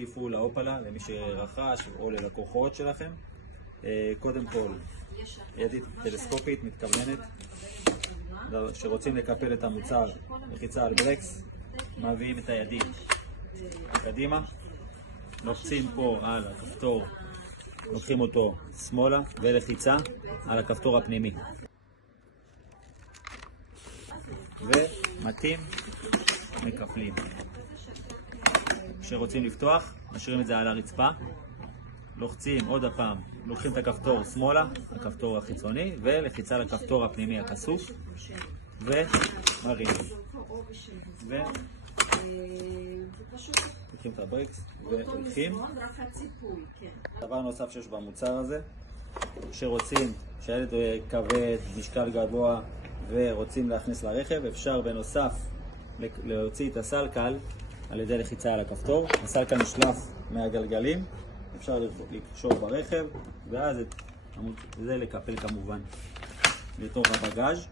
תטיפו לאופלה, למי שרכש או ללקוחות שלכם. קודם כל, ידית טלסקופית מתכווננת, שרוצים לקפל את המוצר, לחיצה על ברקס, מביאים את הידית קדימה, לוחצים פה על הכפתור, לוקחים אותו שמאלה ולחיצה על הכפתור הפנימי. ומתאים, מקפלים. כשרוצים לפתוח, משאירים את זה על הרצפה, לוחצים עוד הפעם, לוקחים את הכפתור שמאלה, הכפתור החיצוני, ולחיצה על הכפתור הפנימי החשוף, ומרים. לוקחים את הברקס והולכים. דבר נוסף שיש במוצר הזה, כשרוצים שהילד יהיה כבד, משקל גבוה ורוצים להכניס לרכב, אפשר בנוסף להוציא את הסלקל על ידי לחיצה על הכפתור. הסלקל נשלף מהגלגלים, אפשר לקשור ברכב, ואז זה לקפל כמובן לתוך הבגאז'.